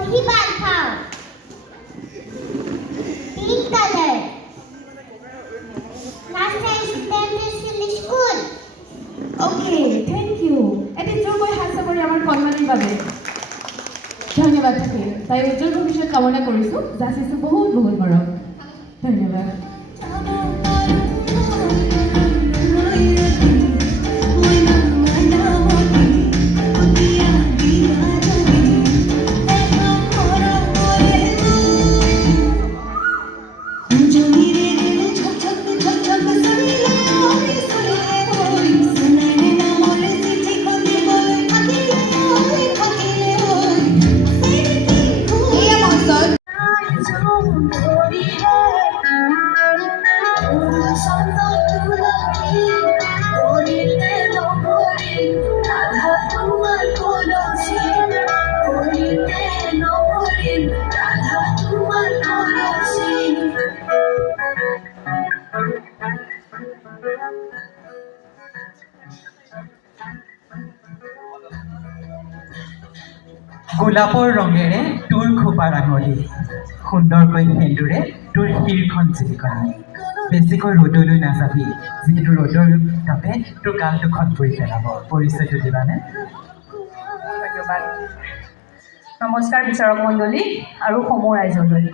Mohiban Town. Pink color. Last time Stanley School. Okay, thank you. এটি জোৰকৈ হাস্য কৰি আমাৰ সন্মানৰ বাবে ধন্যবাদ থাকিল। তাই উজ্জ্বল ভৱিষ্যত কামনা কৰিছোঁ। যাচিছোঁ বহুত বহুত মৰম। ধন্যবাদ। গোলাপৰ ৰঙেৰে তোৰ খোপাৰ আঙুলি সুন্দৰকৈ সেন্দুৰে তোৰ শিৰখন জিলিকনি বেছিকৈ ৰ'দলৈ নাযাবি যিহেতু ৰ'দৰ তাপে তোৰ গাল দুখন পুৰি পেলাব পৰিচয়টো দিবানে ধন্যবাদ নমস্কাৰ বিচাৰক মণ্ডলী আৰু সমূহ ৰাইজলৈ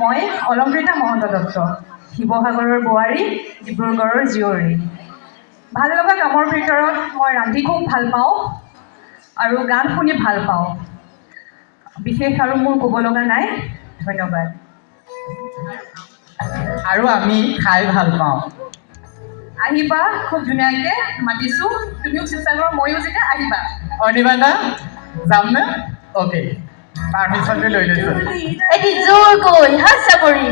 মই অলংকৃতা মহন্ত দত্ত শিৱসাগৰৰ বোৱাৰী ডিব্ৰুগড়ৰ জীয়ৰী ভাল লগা কামৰ ভিতৰত মই ৰান্ধি খুব ভাল পাওঁ আৰু গান শুনি ভাল পাওঁ বিশেষ আৰু মোৰ ক'ব লগা নাই ধন্যবাদ আৰু আমি খাই ভাল পাওঁ আহিবা খুব ধুনীয়াকৈ মাতিছোঁ তুমিও চেষ্টা কৰা ময়ো যেতিয়া আহিবা অনিবাদা যামনে অ'কে পাৰ্মিশ্যনটো লৈ লৈছোঁ এটি জোৰকৈ হাস্য কৰি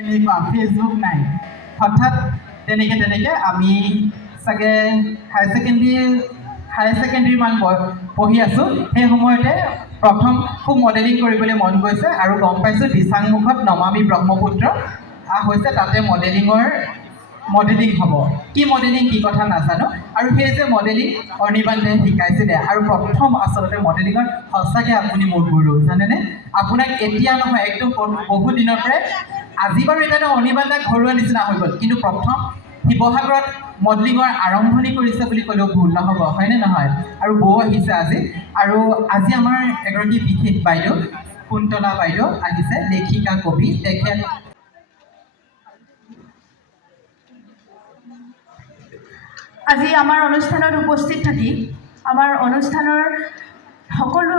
এনেকুৱা ফেচবুক নাই হঠাৎ তেনেকৈ আমি চাগে হায়াৰ ছেকেণ্ডেৰী মান পঢ়ি আছোঁ সেই সময়তে প্ৰথম খুব মডেলিং কৰিবলৈ মন গৈছে আৰু গম পাইছোঁ দিচাংমুখত নমামি ব্ৰহ্মপুত্ৰ হৈছে তাতে মডেলিং হ'ব কি মডেলিং কি কথা নাজানো আৰু সেই যে মডেলিং অনিৰ্বাণে শিকাইছিলে আৰু প্ৰথম আচলতে মডেলিঙৰ সঁচাকৈ আপুনি মোৰ গুৰু জানেনে আপোনাক এতিয়া নহয় একদম বহু দিনৰ পৰাই আজি বাৰু এটা অনিৰ্বাণ দাক ঘৰুৱা নিচিনা হৈ গ'ল কিন্তু প্ৰথম শিৱসাগৰত মডেলিঙৰ আৰম্ভণি কৰিছে বুলি ক'লেও ভুল নহ'ব হয়নে নহয় আৰু বৌ আহিছে আজি আৰু আজি আমাৰ এগৰাকী বিশেষ বাইদেউ কুন্তলা বাইদেউ আহিছে লেখিকা কবি তেখেত আজি আমাৰ অনুষ্ঠানত উপস্থিত থাকি আমাৰ অনুষ্ঠানৰ সকলো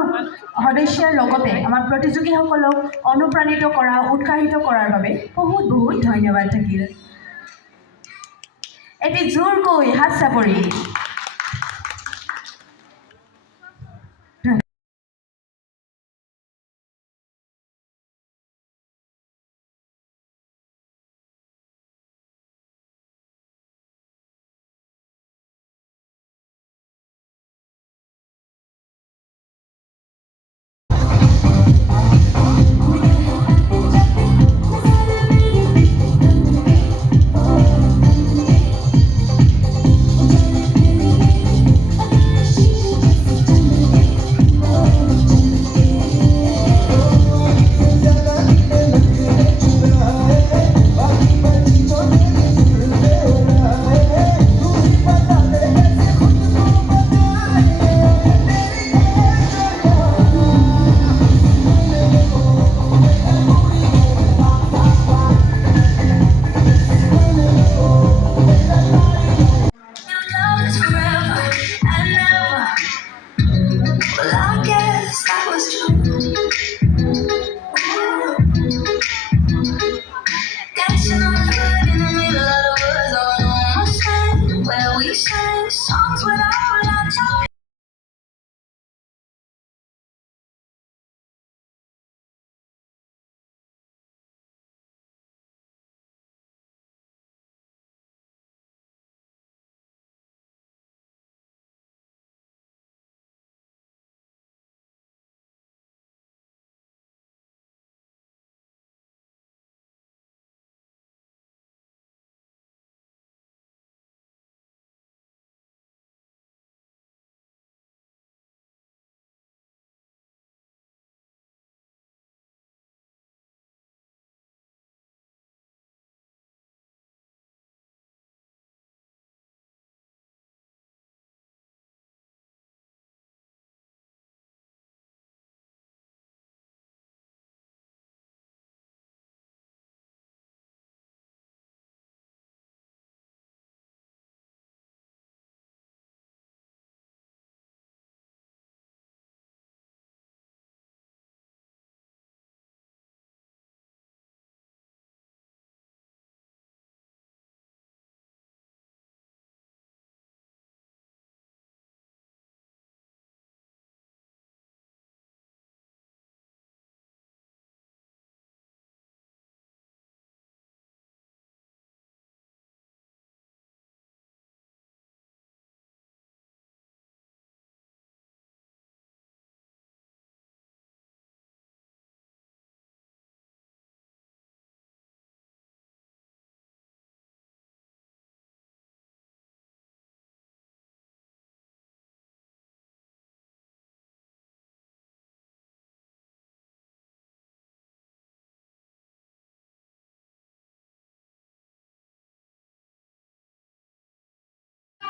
সদস্যৰ লগতে আমাৰ প্ৰতিযোগীসকলক অনুপ্ৰাণিত কৰা উৎসাহিত কৰাৰ বাবে বহুত বহুত ধন্যবাদ থাকিল এটি জোৰকৈ হাত চাপৰি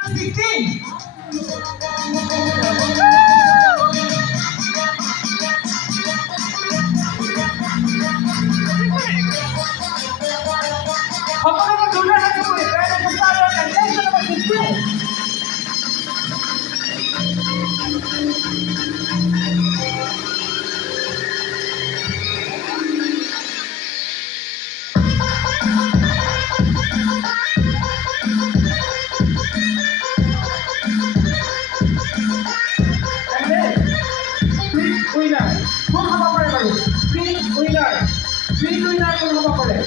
16. সকলোকে জোৰদাৰ হাত চাপৰি প্ৰায় contestant number 16. Winner. কোন হ'ব পাৰে বাৰু? Winner. Winner কোন হ'ব পাৰে?